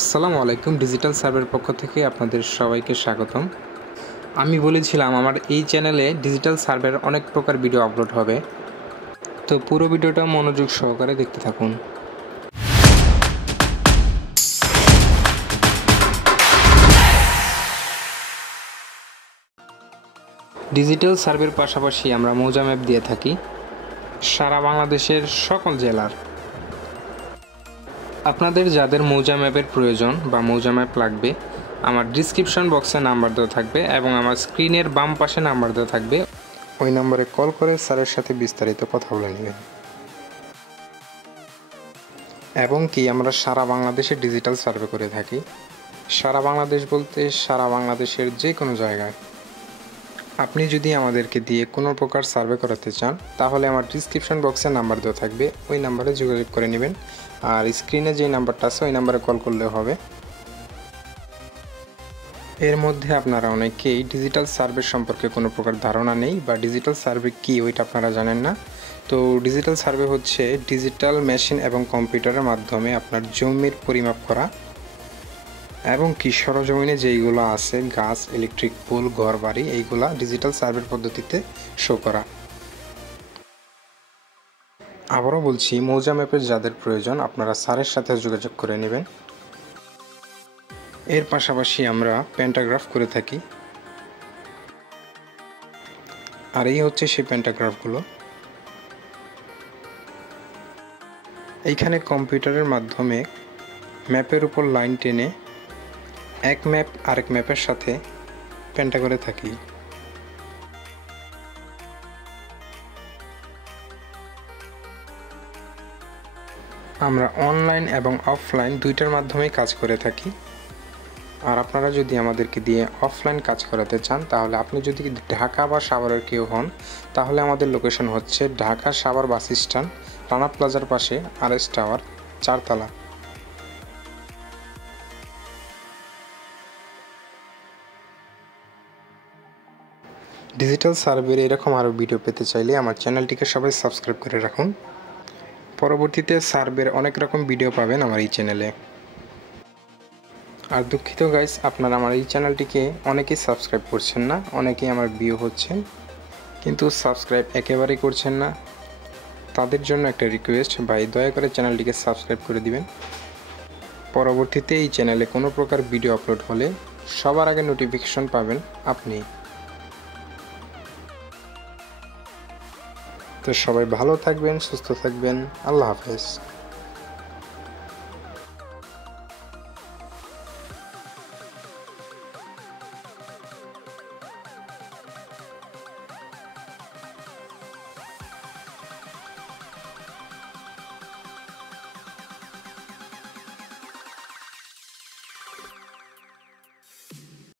আসসালামু আলাইকুম। ডিজিটাল সার্ভের পক্ষ থেকে আপনাদের সবাইকে স্বাগতম। আমি বলেছিলাম আমার এই চ্যানেলে ডিজিটাল সার্ভের অনেক প্রকার ভিডিও আপলোড হবে, তো পুরো ভিডিওটা মনোযোগ সহকারে দেখতে থাকুন। ডিজিটাল সার্ভের পাশাপাশি আমরা মৌজা ম্যাপ দিয়ে থাকি সারা বাংলাদেশের সকল জেলার। আপনাদের যাদের মৌজা ম্যাপের প্রয়োজন বা মৌজা ম্যাপ লাগবে, আমার ডিসক্রিপশন বক্সে নাম্বার দেওয়া থাকবে এবং আমার স্ক্রিনের বাম পাশে নাম্বার দেওয়া থাকবে। ওই নম্বরে কল করে স্যারের সাথে বিস্তারিত কথা বলে নেবেন। এবং কি আমরা সারা বাংলাদেশে ডিজিটাল সার্ভে করে থাকি। সারা বাংলাদেশ বলতে সারা বাংলাদেশের যে কোনো জায়গায়। আপনি যদি আমাদেরকে দিয়ে কোনো প্রকার সার্ভে করাতে চান, তাহলে আমার ডিসক্রিপশন বক্সে নাম্বার দেওয়া থাকবে, ওই নাম্বারে যোগাযোগ করে নেবেন। আর স্ক্রিনে যে নাম্বারটা আছে ওই নাম্বারে কল করলেও হবে। এর মধ্যে আপনারা অনেকেই ডিজিটাল সার্ভে সম্পর্কে কোনো প্রকার ধারণা নেই বা ডিজিটাল সার্ভে কী ওইটা আপনারা জানেন না। তো ডিজিটাল সার্ভে হচ্ছে ডিজিটাল মেশিন এবং কম্পিউটারের মাধ্যমে আপনার জমির পরিমাপ করা এবং কি সরজমিনে যেইগুলো আছে গাছ, ইলেকট্রিক পোল, ঘর বাড়ি, এইগুলা ডিজিটাল সার্ভের পদ্ধতিতে শো করা। আবারও বলছি, মৌজা ম্যাপের যাদের প্রয়োজন আপনারা স্যারের সাথে যোগাযোগ করে নেবেন। এর পাশাপাশি আমরা প্যান্টাগ্রাফ করে থাকি, আর এই হচ্ছে সেই প্যান্টাগ্রাফগুলো। এইখানে কম্পিউটারের মাধ্যমে ম্যাপের উপর লাইন টেনে এক ম্যাপ আরেক ম্যাপের সাথে প্যান্টা করে থাকি। আমরা অনলাইন এবং অফলাইন দুইটার মাধ্যমেই কাজ করে থাকি। আর আপনারা যদি আমাদেরকে দিয়ে অফলাইন কাজ করাতে চান, তাহলে আপনি যদি ঢাকা বা সাভারের কেউ হন, তাহলে আমাদের লোকেশন হচ্ছে ঢাকা সাভার বাস স্ট্যান্ড, রানা প্লাজার পাশে RS টাওয়ার, 4 তলা। ডিজিটাল সার্ভের এরকম আরও ভিডিও পেতে চাইলে আমার চ্যানেলটিকে সবাই সাবস্ক্রাইব করে রাখুন। পরবর্তীতে সার্ভের অনেক রকম ভিডিও পাবেন আমার এই চ্যানেলে। আর দুঃখিত গাইস, আপনারা আমার এই চ্যানেলটিকে অনেকেই সাবস্ক্রাইব করছেন না, অনেকেই আমার ভিউ হচ্ছেন কিন্তু সাবস্ক্রাইব একেবারেই করছেন না। তাদের জন্য একটা রিকোয়েস্ট, ভাই দয়া করে চ্যানেলটিকে সাবস্ক্রাইব করে দিবেন। পরবর্তীতে এই চ্যানেলে কোনো প্রকার ভিডিও আপলোড হলে সবার আগে নোটিফিকেশন পাবেন আপনি। তো সবাই ভালো থাকবেন, সুস্থ থাকবেন। আল্লাহ হাফেজ।